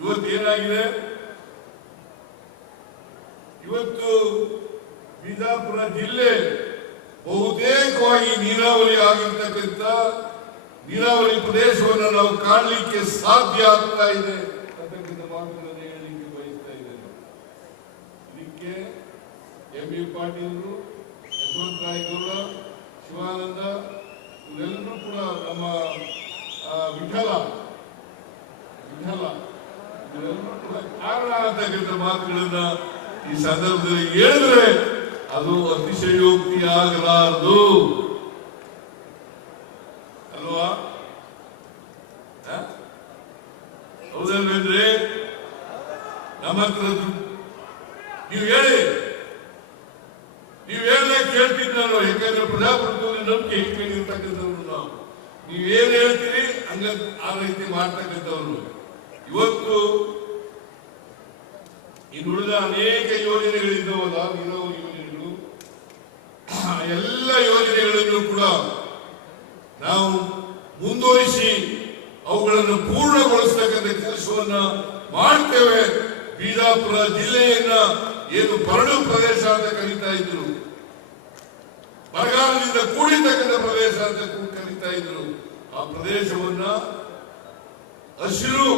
ಇವತ್ತೇನಾಗಿದೆ, ಇವತ್ತು ಬಿಜಾಪುರ ಜಿಲ್ಲೆ ಬಹುತೇಕವಾಗಿ ನೀರಾವರಿ ಆಗಿರ್ತಕ್ಕಂಥ ನೀರಾವರಿ ಪ್ರದೇಶವನ್ನು ನಾವು ಕಾಣಲಿಕ್ಕೆ ಸಾಧ್ಯ ಆಗ್ತಾ ಇದೆ ಅಂತಕ್ಕಂಥ ಮಾತುಗಳನ್ನು ಹೇಳಲಿಕ್ಕೆ ಬಯಸ್ತಾ ಇದ್ದೇನೆ. ಇದಕ್ಕೆ ಎಂ.ಬಿ. ಪಾಟೀಲರು, ಯಶವಂತ ರಾಯಗೌಡ, ಶಿವಾನಂದ ಇವರೆಲ್ಲರೂ ಕೂಡ ನಮ್ಮ ವಿಠಲ ಇವರೆಲ್ಲರೂ ಕೂಡ ಕಾರಣ ಅಂತಕ್ಕಂಥ ಮಾತುಗಳನ್ನ ಈ ಸಂದರ್ಭದಲ್ಲಿ ಹೇಳಿದ್ರೆ ಅದು ಅತಿಶಯೋಕ್ತಿ ಆಗಲಾರದು ಅಲ್ವಾ? ಹೌದಲ್ವೇಂದ್ರೆ ನಮ್ಮ ಹತ್ರ ನೀವು ಹೇಳಿದ್ರೆ ಕೇಳ್ತೀನಿ ನಾನು. ಯಾಕಂದ್ರೆ ಪ್ರಜಾಪ್ರಭುತ್ವದಲ್ಲಿ ನಂಬಿಕೆ ಇಟ್ಕೊಂಡಿರ್ತಕ್ಕಂಥವ್ರು ನಾವು. ನೀವೇನ್ ಹೇಳ್ತೀರಿ ಹಂಗ ಆ ರೀತಿ ಮಾಡ್ತಕ್ಕಂಥವ್ರು. ಇವತ್ತು ಇನ್ನುಳಿದ ಅನೇಕ ಯೋಜನೆಗಳಿದ್ದಾವಲ್ಲ, ನೀರಾವರಿ ಯೋಜನೆಗಳು, ಎಲ್ಲ ಯೋಜನೆಗಳನ್ನು ಕೂಡ ನಾವು ಮುಂದುವರಿಸಿ ಅವುಗಳನ್ನು ಪೂರ್ಣಗೊಳಿಸತಕ್ಕಂಥ ಕೆಲಸವನ್ನ ಮಾಡ್ತೇವೆ. ಬಿಜಾಪುರ ಜಿಲ್ಲೆಯನ್ನ ಏನು ಬರಡು ಪ್ರದೇಶ ಅಂತ ಕರೀತಾ ಇದ್ರು, ಬರಗಾಲದಿಂದ ಕೂಡಿರ್ತಕ್ಕಂಥ ಪ್ರದೇಶ ಅಂತ ಕರೀತಾ ಇದ್ರು, ಆ ಪ್ರದೇಶವನ್ನ ಹಸಿರು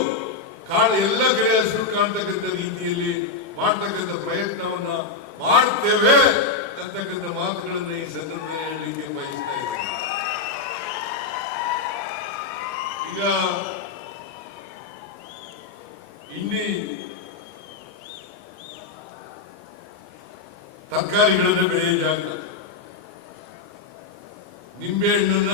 ಕಾಡು ಎಲ್ಲ ಕಡೆ ಹಸಿರು ಕಾಣ್ತಕ್ಕಂಥ ರೀತಿಯಲ್ಲಿ ಮಾಡ್ತಕ್ಕಂಥ ಪ್ರಯತ್ನವನ್ನ ಮಾಡ್ತೇವೆ ಅಂತಕ್ಕಂಥ ಮಾತುಗಳನ್ನು ಈ ಸಂದರ್ಭದಲ್ಲಿ ಹೇಳಲಿಕ್ಕೆ ಬಯಸ್ತಾ ಇದ್ದೇನೆ. ಈಗ ಇಲ್ಲಿ ತರಕಾರಿಗಳನ್ನು ಬೆಳೆಯ ಜಾಗ, ನಿಂಬೆಹಣ್ಣನ್ನ